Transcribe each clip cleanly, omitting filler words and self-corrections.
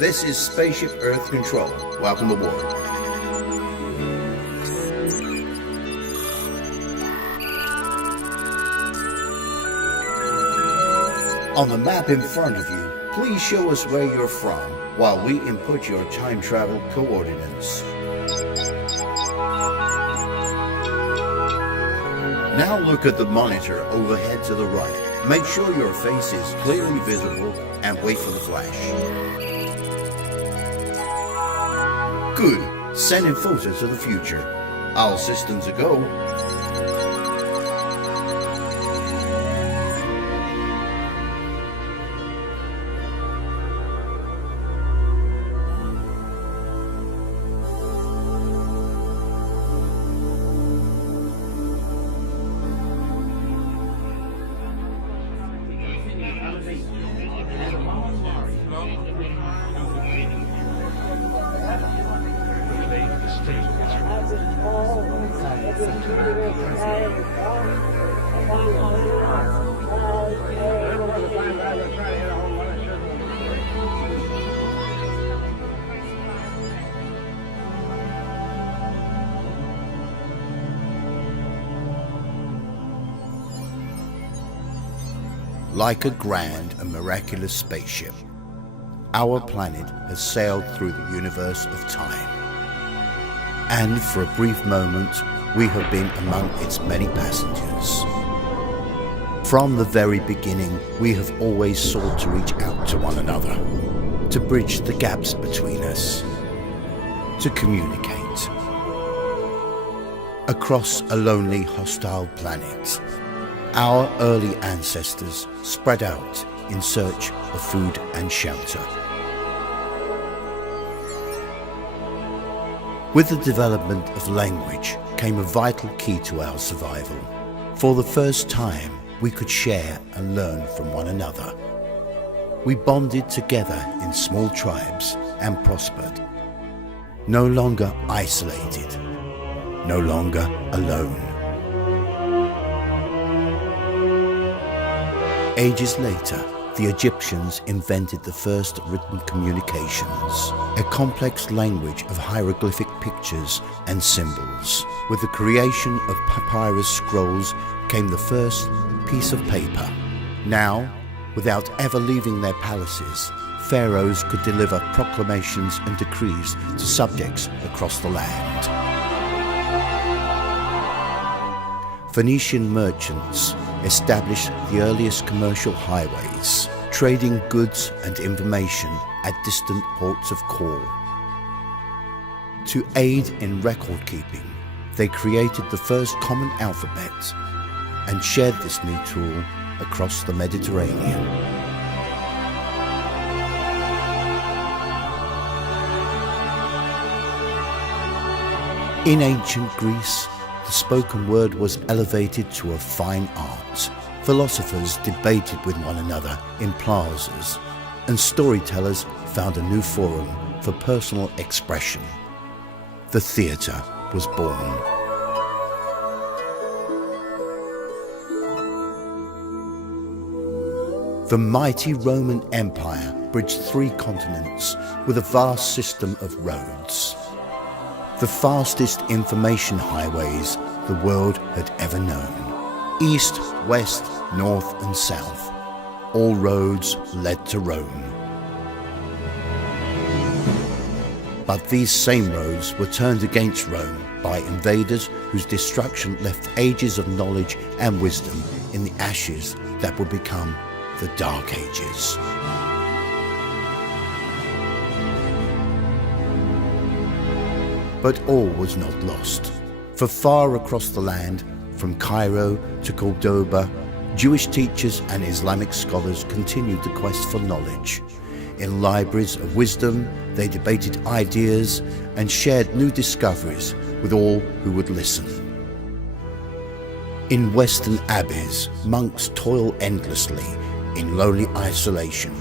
This is Spaceship Earth Control. Welcome aboard. On the map in front of you, please show us where you're from while we input your time travel coordinates. Now look at the monitor overhead to the right. Make sure your face is clearly visible and wait for the flash. Good. Sending photos to the future. All systems a go. Like a grand and miraculous spaceship, our planet has sailed through the universe of time. And for a brief moment, we have been among its many passengers. From the very beginning, we have always sought to reach out to one another, to bridge the gaps between us, to communicate. Across a lonely, hostile planet, our early ancestors spread out in search of food and shelter. With the development of language came a vital key to our survival. For the first time, we could share and learn from one another. We bonded together in small tribes and prospered. No longer isolated, no longer alone. Ages later, the Egyptians invented the first written communications, a complex language of hieroglyphic pictures and symbols. With the creation of papyrus scrolls came the first piece of paper. Now, without ever leaving their palaces, pharaohs could deliver proclamations and decrees to subjects across the land. Phoenician merchants established the earliest commercial highways, trading goods and information at distant ports of call. To aid in record keeping, they created the first common alphabet and shared this new tool across the Mediterranean. In ancient Greece, the spoken word was elevated to a fine art. Philosophers debated with one another in plazas, and storytellers found a new forum for personal expression. The theatre was born. The mighty Roman Empire bridged 3 continents with a vast system of roads. The fastest information highways the world had ever known. East, west, north and south, all roads led to Rome. But these same roads were turned against Rome by invaders whose destruction left ages of knowledge and wisdom in the ashes that would become the Dark Ages. But all was not lost. For far across the land, from Cairo to Cordoba, Jewish teachers and Islamic scholars continued the quest for knowledge. In libraries of wisdom, they debated ideas and shared new discoveries with all who would listen. In Western abbeys, monks toil endlessly in lonely isolation,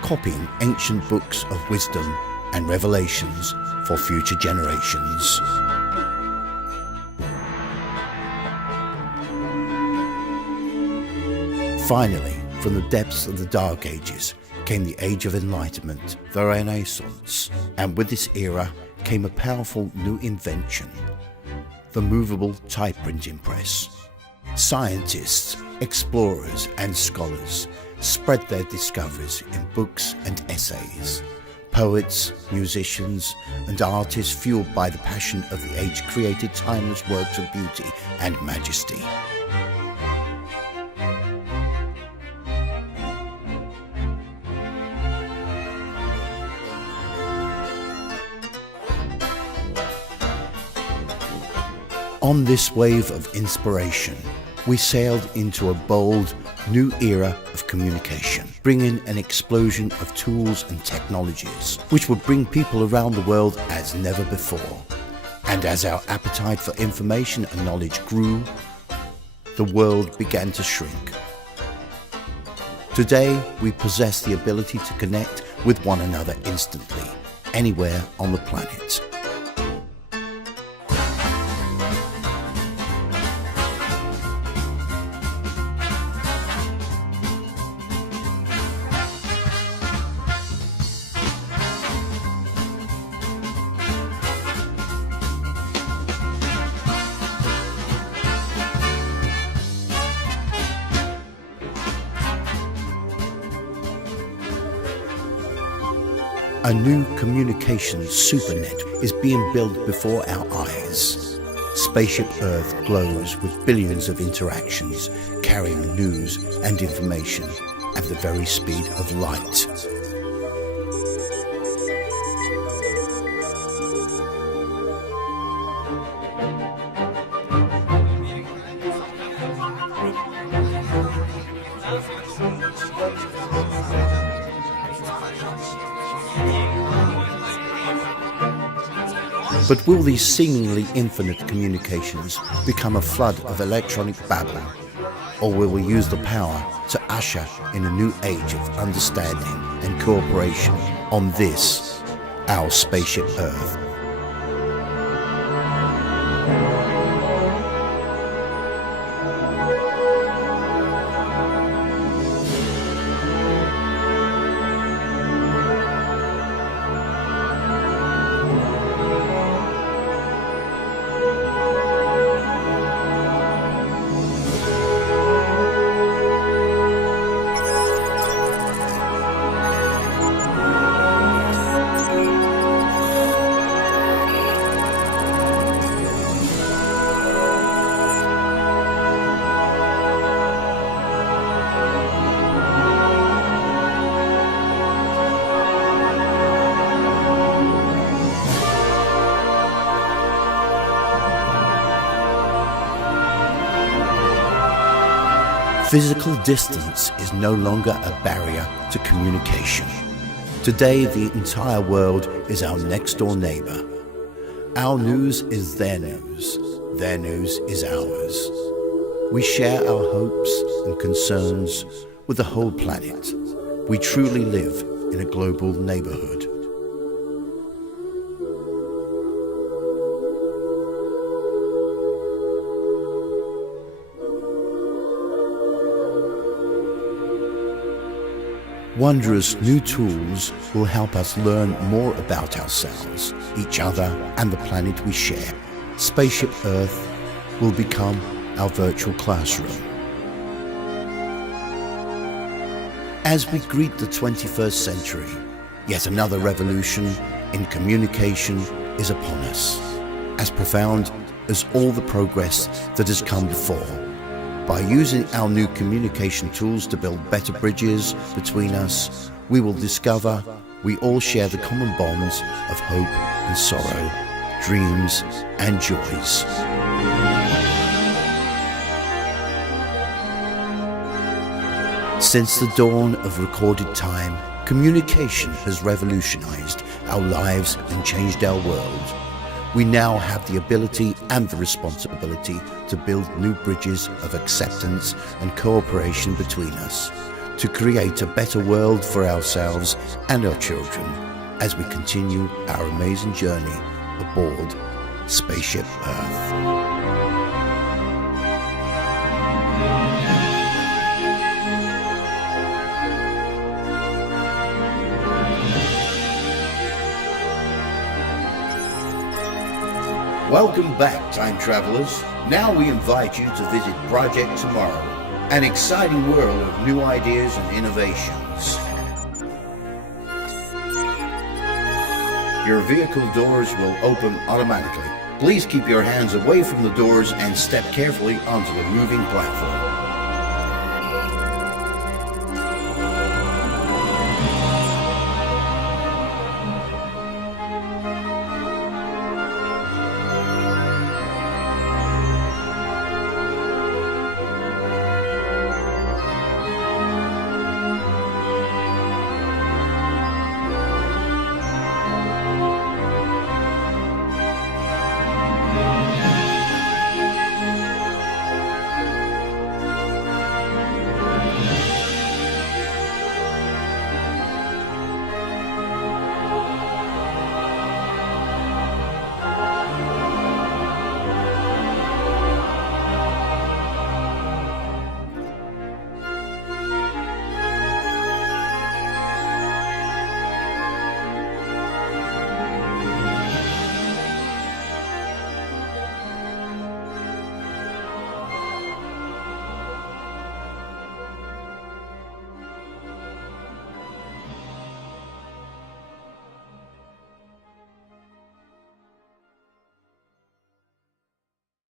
copying ancient books of wisdom and revelations for future generations. Finally, from the depths of the Dark Ages came the Age of Enlightenment, the Renaissance, and with this era came a powerful new invention, the movable type printing press. Scientists, explorers, and scholars spread their discoveries in books and essays. Poets, musicians, and artists fueled by the passion of the age created timeless works of beauty and majesty. On this wave of inspiration, we sailed into a bold, new era of communication, bringing an explosion of tools and technologies which would bring people around the world as never before. And as our appetite for information and knowledge grew, the world began to shrink. Today, we possess the ability to connect with one another instantly, anywhere on the planet. A new communications supernet is being built before our eyes. Spaceship Earth glows with billions of interactions, carrying news and information at the very speed of light. But will these seemingly infinite communications become a flood of electronic babble? Or will we use the power to usher in a new age of understanding and cooperation on this, our Spaceship Earth? Physical distance is no longer a barrier to communication. Today, the entire world is our next-door neighbor. Our news is their news is ours. We share our hopes and concerns with the whole planet. We truly live in a global neighborhood. Wondrous new tools will help us learn more about ourselves, each other, and the planet we share. Spaceship Earth will become our virtual classroom. As we greet the 21st century, yet another revolution in communication is upon us, as profound as all the progress that has come before. By using our new communication tools to build better bridges between us, we will discover we all share the common bonds of hope and sorrow, dreams and joys. Since the dawn of recorded time, communication has revolutionized our lives and changed our world. We now have the ability and the responsibility to build new bridges of acceptance and cooperation between us, to create a better world for ourselves and our children as we continue our amazing journey aboard Spaceship Earth. Welcome back, time travelers. Now we invite you to visit Project Tomorrow, an exciting world of new ideas and innovations. Your vehicle doors will open automatically. Please keep your hands away from the doors and step carefully onto the moving platform.